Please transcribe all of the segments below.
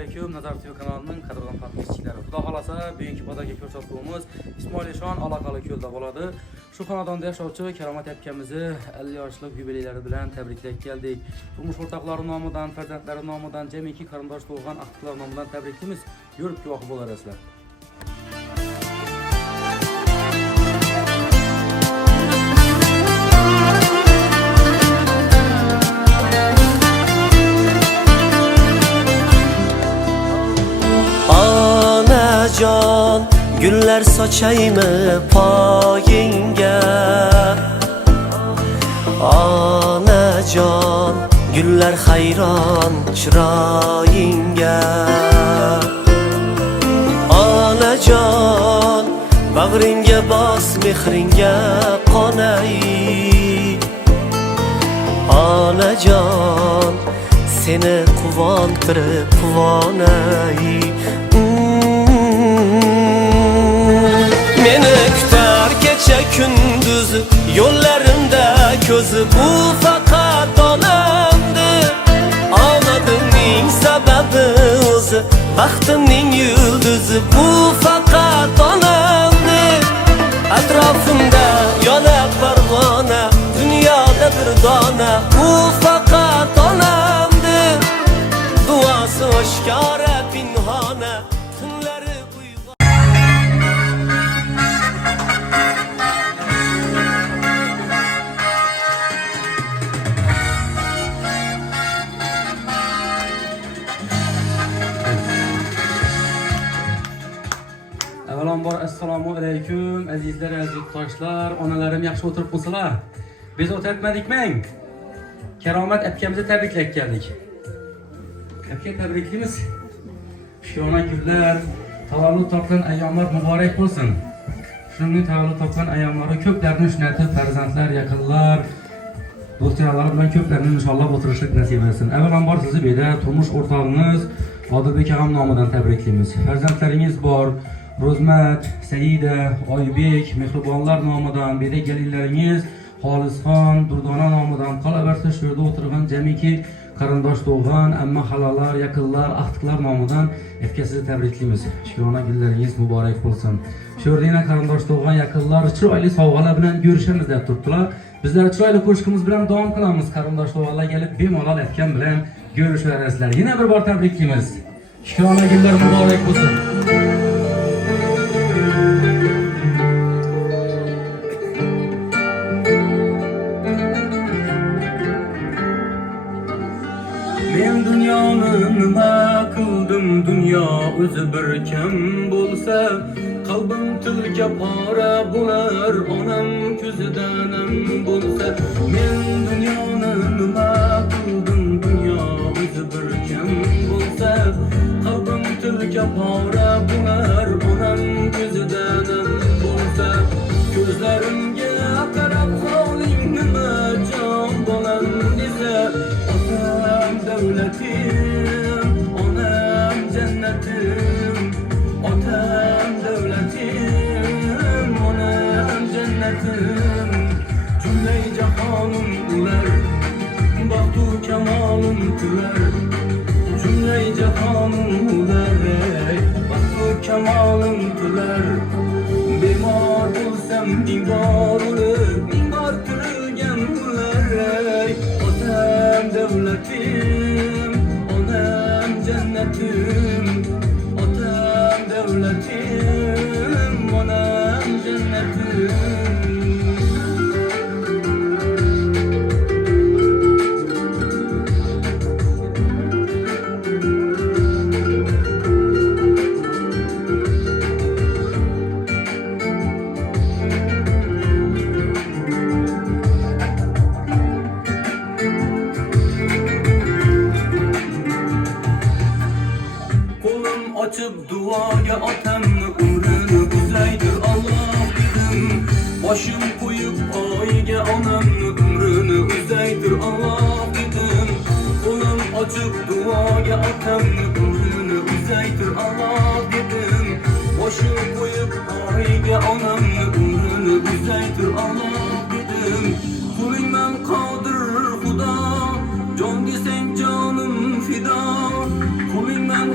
Assalamualaikum Nazar TV kanalının qadrli podkastchilari. Xudo xolasa bugungi podagi ko'rsatuvimiz Ismoilishon aloqali ko'lda bo'ladi. Shu xonadonda yashovchi Karomat akamizni 50 yoshlik yubileylari bilan tabriklab keldik. Turmush o'rtoqlari nomidan, farzandlari nomidan, jamiki qarindosh bo'lgan aqtlar nomidan tabriklaymiz. Yurib guvohi bo'lasizlar. Can güller sochaymi poyingga Onajon güller hayron chiroyingga Onajon bag'ringga bos mehringga qonay Onajon seni quvontirib quvonay Meni kutar kecha kunduz yo'llarimda ko'zi bu faqat onamdir Omadimning sababi o'zi baxtimning yulduzi bu faqat onamdir Atrofimda yonib parvona dunyoda bir dona bu faqat onamdir Duosi oshkora pinhona tunlari Avvalambor assalomu alaykum azizlar, aziz yurtdoshlar, onalarim yaxshi o'tiribmisizlar? Biz o'tayotmadikmi? Karomat akamizni tabriklab keldik. Aka tabriklaymiz. Shiyona gullar, tavallud topgan ayyomlar muborak bo'lsin. Shuningdek tavallud topgan ayyomlari ko'plarni ushnatib, farzandlar, yaqinlar, do'stlar bilan ko'plarni inshaalloh o'tirishlik nasib etsin. Avvalambor sizni beda turmush o'rtog'ingiz Odilbek og'am nomidan tabriklaymiz. Farzandlaringiz bor. Rozmat, Saida, Oybek, Mehribonlar nomidan, beda gelinlaringiz Xolisxon, Durdona nomidan, qolaversa shu yerda o'tirgan jamiki qarindosh to'g'an, amma xalalar, yaqinlar, ahtiqlar nomidan sizni tabriklaymiz. Shukronat gullaringiz muborak bo'lsin. Shu yerda yana qarindosh to'g'an, yaqinlar chiroyli sovg'alar bilan ko'rishamiz deb turibdilar. Bizlar chiroyli ko'rishimiz bilan davom qilamiz. Qarindosh to'g'anlar kelib bemalol aytgan bilan ko'rishaverasizlar. Yana bir bor tabriklaymiz. Shukronat gullar muborak bo'lsin. Men dunyoni nima qildim, dunyo o'zi bir kim bo'lsa, qalbim tilga pora bo'lar, onam ko'zidanam bo'lsa. Men dunyoni nima qildim, dunyo o'zi bir kim bo'lsa, qalbim tilga pora bo'lar, onam ko'zidanam bo'lsa. Ko'zlarimga qarab holing nima jon bolam desa, davlatim, onam jannatim, otam davlatim, onam jannatim. Jumlay jahonim ular, baxtu kamolim tilar. Jumlay jahonim ular, baxtu kamolim tilar. Bemor bo'lsam ming bor o'lib, ming bor tirilgan ular. Otam davlatim, onam jannatim, otam davlatim, onam jannatim. Açıp duaga otamni umrini uzaydir Allah dedim. Başım koyup oyga onamni umrini uzaydir Allah dedim. Qo'lim ochib duaga otamni umrini uzaydir Allah dedim. Başım koyup oyga onamni umrini uzaydir Allah dedim. Qo'lingdan qodir Xudo, jon desang jonim fido. Qo'lingdan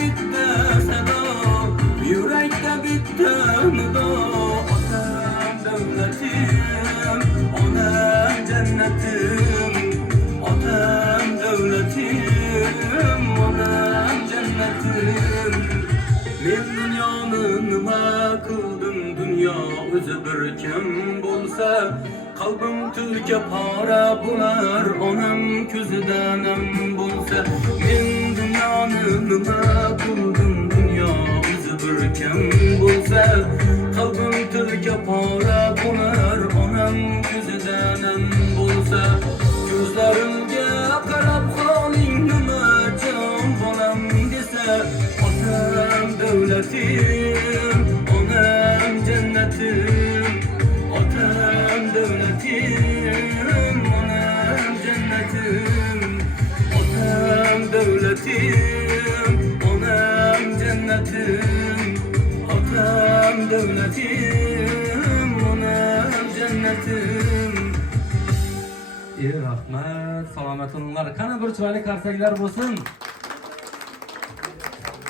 bitti seda, yürekte bitti nida. Otam devletim, onam cennetim. Otam devletim, onam cennetim. Men dünyanın nima qildim, dünya o'zi bir kim bo'lsa, qalbim tilga pora bo'lar, onam ko'zidan nam bo'lsa. Men dünyanın nima qildim, dünya o'zi bir kim bo'lsa, qalbim tilga pora bo'lar, onam ko'zidan nam bo'lsa. Ko'zlarimga qarab qoling, nima jon bolam desa, otam devletim, onam cennetim. Otam devletim, onam cennetim. Otam devletim, onam cennetim. Otam devletim, onam cennetim. Rahmat, salomat olinglar. Qani bir chiroyli qarsaklar bo'lsin.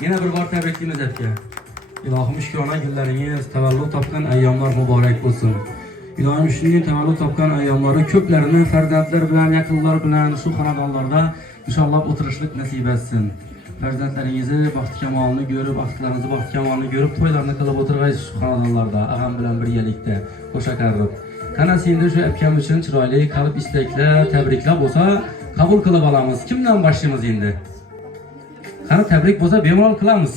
Yana bir bor tabriklaymiz aka. Ilohim shukrona kunlaringiz, tavallud topgan ayyomlar muborak bo'lsin. Ilohim shunday tavallud topgan ayyomlari ko'plarini farzandlar bilan, yaqinlar bilan shu xonadonlarda inshaalloh o'tirishlik nasib etsin. Farzandlaringizni baxt kamolini ko'rib, baxtlaringizni baxt kamolini ko'rib, to'ylarni qilib o'tirg'aysiz shu xonadonlarda, ag'am bilan birgalikda qo'sha qarib. Qana endi shu akam uchun chiroyli qalb istaklar, tabriklar bo'lsa, qabul qilib olamiz. Kimdan boshlaymiz endi? Qani tabrik bo'lsa, bemalol qilamiz.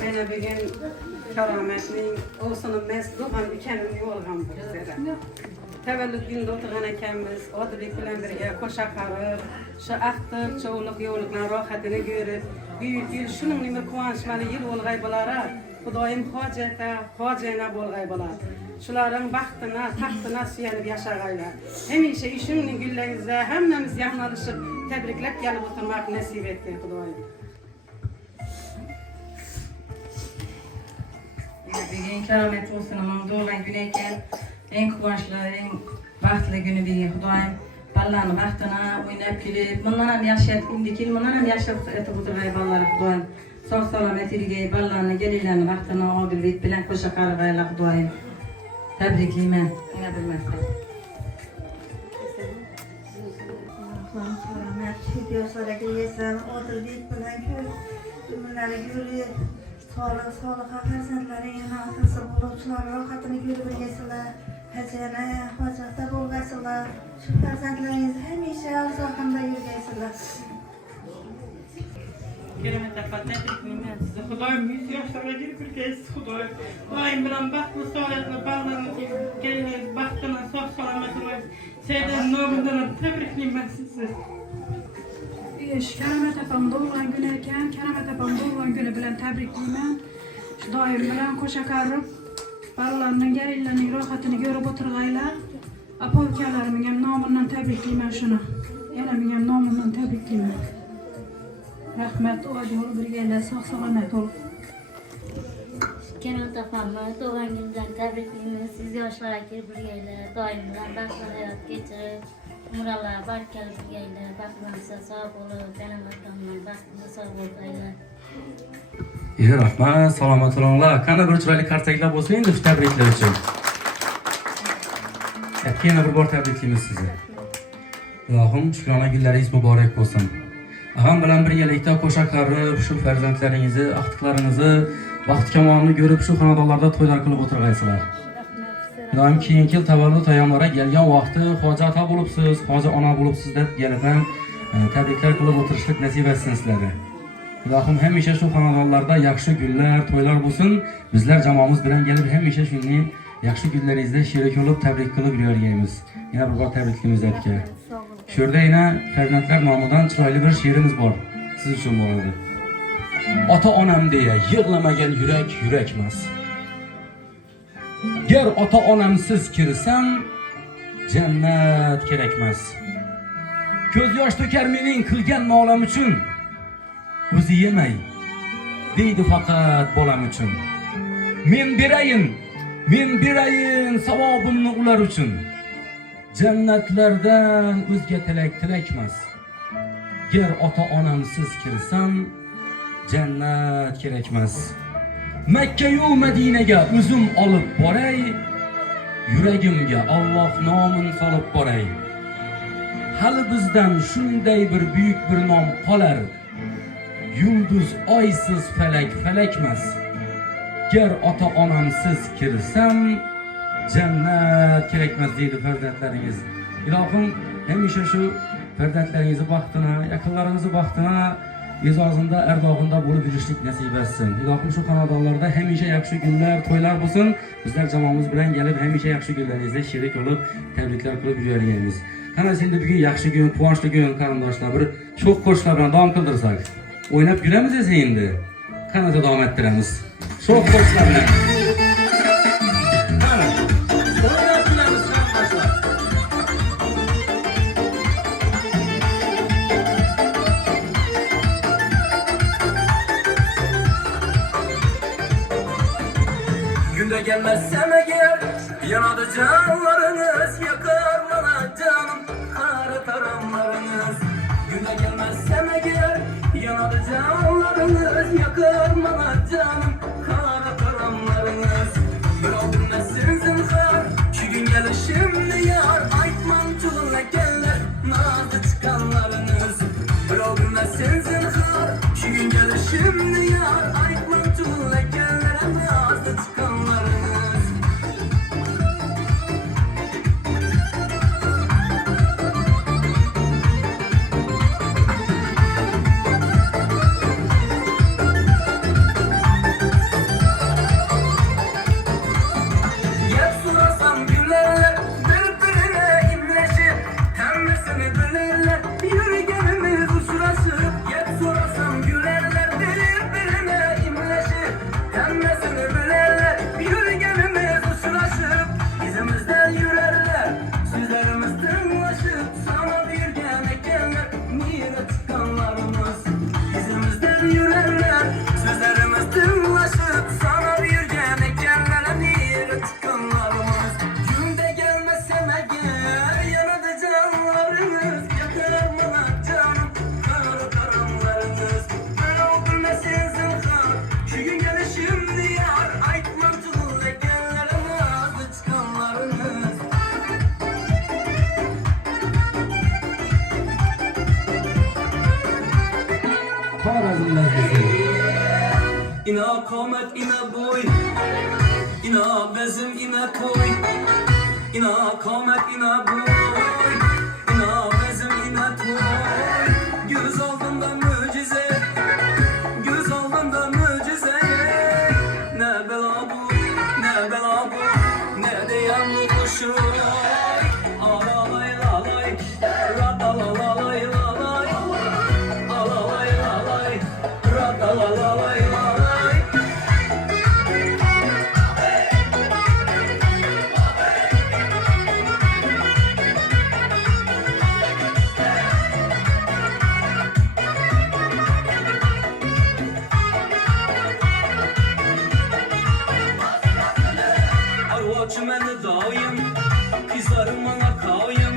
Mene bugün kerametning olsun mesduhan ikenim yolgan bu sera. Tevellüt günde oturgan ekemiz, Odilbek bilen birge koşa qarib, şu aqtır, çoğuluk yolukdan rohatini görüp, büyük yıl şunun nime kuvançmalı yıl olgay bolara, Xudoyim hojena bolgay bolar. Shularning baxtına, taxtına suyanib yashag'aylar. Hamisha ishingning gullaringizda hammamiz yaxnalishib, tabriklab kelib o'tirmak nasib etdi Xudoyim. Bugün keramet olsun ama doğulan gün eken en kuvvetli, en baxtlı günü bir Xudoyim ballarni baxtına oynab kelib, bundan ham yaşayıp, indiki bundan ham yaşayıp o'tirgay ballar Xudoyim. Sağ selamet ilgili ballarni, gelinlarni baxtına Odilbek bilan qo'sha qarg'aylar Xudoyim. Tabrikliyman. Yana bir marta. Selamet, videolara gelsen, Odilbek bilan günleri görüyor. Sağlık, farzandlaring haftasi bo'lib, shular rohatini ko'rib yurasizlar. Hajana, hojatda bo'lgaysizlar. Shu farzandlaringiz hamisha arzoqimda yurgaysizlar. Keramet apa tabrikliyman sizni. Xudoyim 100 yoshlarga kirib kelsiz Xudoyim. Doim bilan baxtli, saodatli ballarni kelin baxtini, sog' salomatini Seydan nomidan tabriklayman sizni. Keramet apam doğulan günü eken, Keramet apam doğulan günü bilen tabrikliyman. Şu doim bilen koşa qarib, balalarning, gelinlarning rohatini görüp o'tirg'aylar. Apa ukalarimning ham nomidan tabriklayman shuni. Yana men ham nomidan tabriklayman. Rahmat, oji bo'lib birgalar, sog' salomat bo'l. Keramet apamni doğulan günden tabriklayman. Siz yoshlarga kirib birgalar, doim bilan baxtli hayot kechirib, umralar barkali birgalar, baxtlansa sog' bo'lib, Keramet apamning baxtini sog' bo'lgaylar. Rahmat, salomat bo'linglar. Qani bir chiroyli qarsaklar bo'lsin endi shu tabriklar uchun. Yana bir bor tabriklaymiz sizni. Ilohim shukrona kunlaringiz muborak bo'lsin. Ag'am bilan birgalikda qo'sha qarib, shu farzandlaringizni, axtiqlaringizni, baxt kamolini ko'rib, shu xonadonlarda to'ylar qilib o'tirgaysizlar. Ilohim keyingi yil tavallud ayyomlari kelgan vaqtda hojata bo'libsiz, hoji ona bo'libsiz deb kelib ham tabriklar qilib o'tirishlik nasib etsin sizlarga. Ilohim hamisha shu xonadonlarda yaxshi kunlar, to'ylar bo'lsin. Bizlar jamoamiz bilan kelib hamisha shunday yaxshi kunlaringizda sherik bo'lib tabrik qilib yuraymiz. Yana bir bor tabriklaymiz aka. Shu yerda yana farzandlar nomidan chiroyli bir she'rimiz bor. Siz uchun bo'ladi. Ota-onam deya yig'lamagan yurak yurakmas. Gar ota-onamsiz kirsam jannat kerakmas. Ko'z yosh to'kar mening qilgan nolam uchun. O'zi yemay deydi faqat bolam uchun. Men berayin savobimni ular uchun. Jannatlardan o'zga tilakmas. Ger ota-onamsiz kirsam, jannat kerakmas. Makka-yu Madinaga o'zim olib boray, yuragimga Alloh nomin solib boray. Hali bizdan shunday bir buyuk bir nom qolar. Yulduz oysiz falak falakmas. Ger ota-onamsiz kirsam, jannat kerakmas deydi farzandlaringiz. Ilohim hamisha shu farzandlaringizni baxtini, yaqinlaringizni baxtini e'zozida, ardog'ida bo'lib yurishlik nasib etsin. Ilohim shu xonadonlarda hamisha yaxshi kunlar, to'ylar bo'lsin. Bizlar jamoamiz bilan kelib hamisha yaxshi kunlaringizda sherik bo'lib, tabriklar qilib yuraymiz. Qana endi bugun yaxshi kun, quvonchli kun qarindoshlar, bir sho'x qo'shiqlar bilan davom qildirsak. O'ynab yuramiz esa endi. Qanday davom ettiramiz? Sho'x qo'shiqlar bilan. Qani, o'ynab yuramiz qarindoshlar. Günde gelmezsem eğer yanadı canlarınız, yakar bana canım kara taramlarınız. Günde gelmezsem eğer yanadı canlarınız, yakar bana canım kara taramlarınız. Bir oldum nesinizin kar, şu gün gelir şimdi yar, aytmam çulun ekenler nazlı çıkanlarınız. Bir oldum nesinizin kar, şu gün gelir şimdi yar, aytmam çulun ekenler nazlı çıkanlarınız. Yep sorasam gülerler, birbirine imleşir, hemmesini bilirler, yürügenimiz uçraşır. Yep sorasam gülerler, birbirine imleşir, hemmesini bilirler, yürügenimiz uçraşır. Bizimizden yürerler, sözlerimiz tınlaşır, sana bir gelenler, niye çıkanlarımız. Bizimizden yürerler, sözlerimiz tınlaşır, sana bir gelenler, niye çıkanlarımız. Günde gelmezsem eğer yanadı canlarınız, yakar bana canım kara karanlarınız. Ben oldum nesinizin kar, şu gün gelir şimdi yar, aytmam çulun ekenlere nazlı çıkanlarınız. Xorazmlar bizi. İna komet, ina boy, ina bezim, ina toy. İna komet, ina boy, ina bezim, ina toy. Göz aldığında mucize, göz aldığında mucize. Ne bela bu, ne bela bu, ne de yanlı kuşu. Alalay lalay, radalalalay lalay, alalay lalay, radalalalay lalay. Arvaçı məni dayım, kızlarım bana kayım.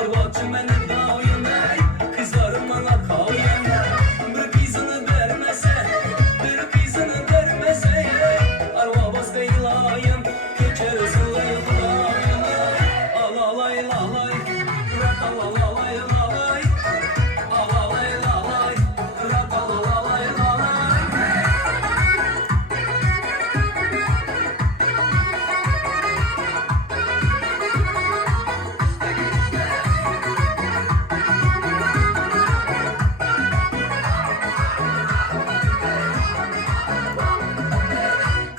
Arvaçı məni dayım, kızlarım bana kayım. Bir kızını vermese, bir kızını vermese, arva bastı ilayım, keçer zılayım. Alalay lalay, ratalalay lalay, alalay lalay, ratalalay lalay.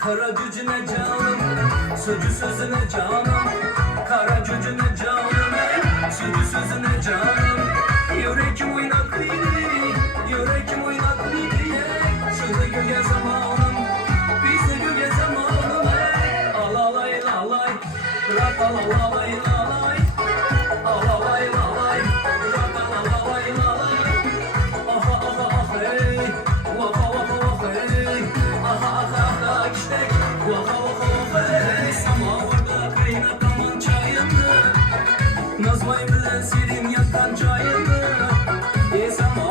Kara gücüne canım, sözü sözüne canım. Kara gücüne canım, sözü sözüne canım. Yürekim oynaklıydı, yürekim oynaklıydı. Sözü göge zamanım, bizde göge zamanım. Alalay lalay, ratalalay lalay. Alalay lalay, ratalalay lalay. Aha aha ah hey, vaka vaka vaka hey. Aha aha aha işte, vaka vaka vaka hey. Samavarda kaynatan çayını, nazmayı bilen serin yatan çayını. Samavarda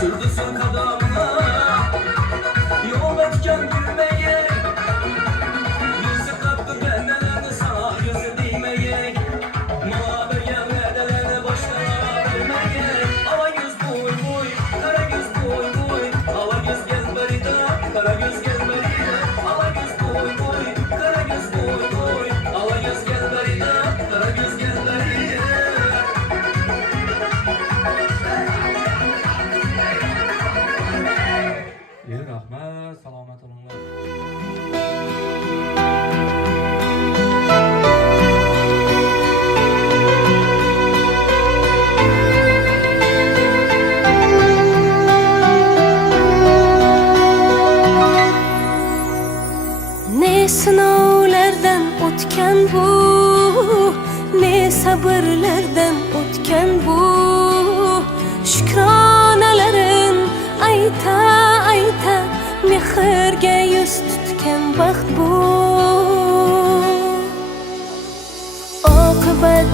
sürdü son kadamına. Yol etken gülmeye, yüzü kaptı benden sana yüzü değmeye. Mala vergen vedelene başlara vermeye. Ala göz boy boy, kara göz boy boy. Ala göz gel berida, kara göz gel berida. Ala göz boy boy, kara göz boy boy. Ala göz gel berida, kara göz gel berida. Rahmat, salomat olinglar. Ne sınavlardan o'tgan bu, ne sabırlardan o'tgan bu. Shukronalarin ayta ayta mehrga yuz tutgan baxt bu. Oqibat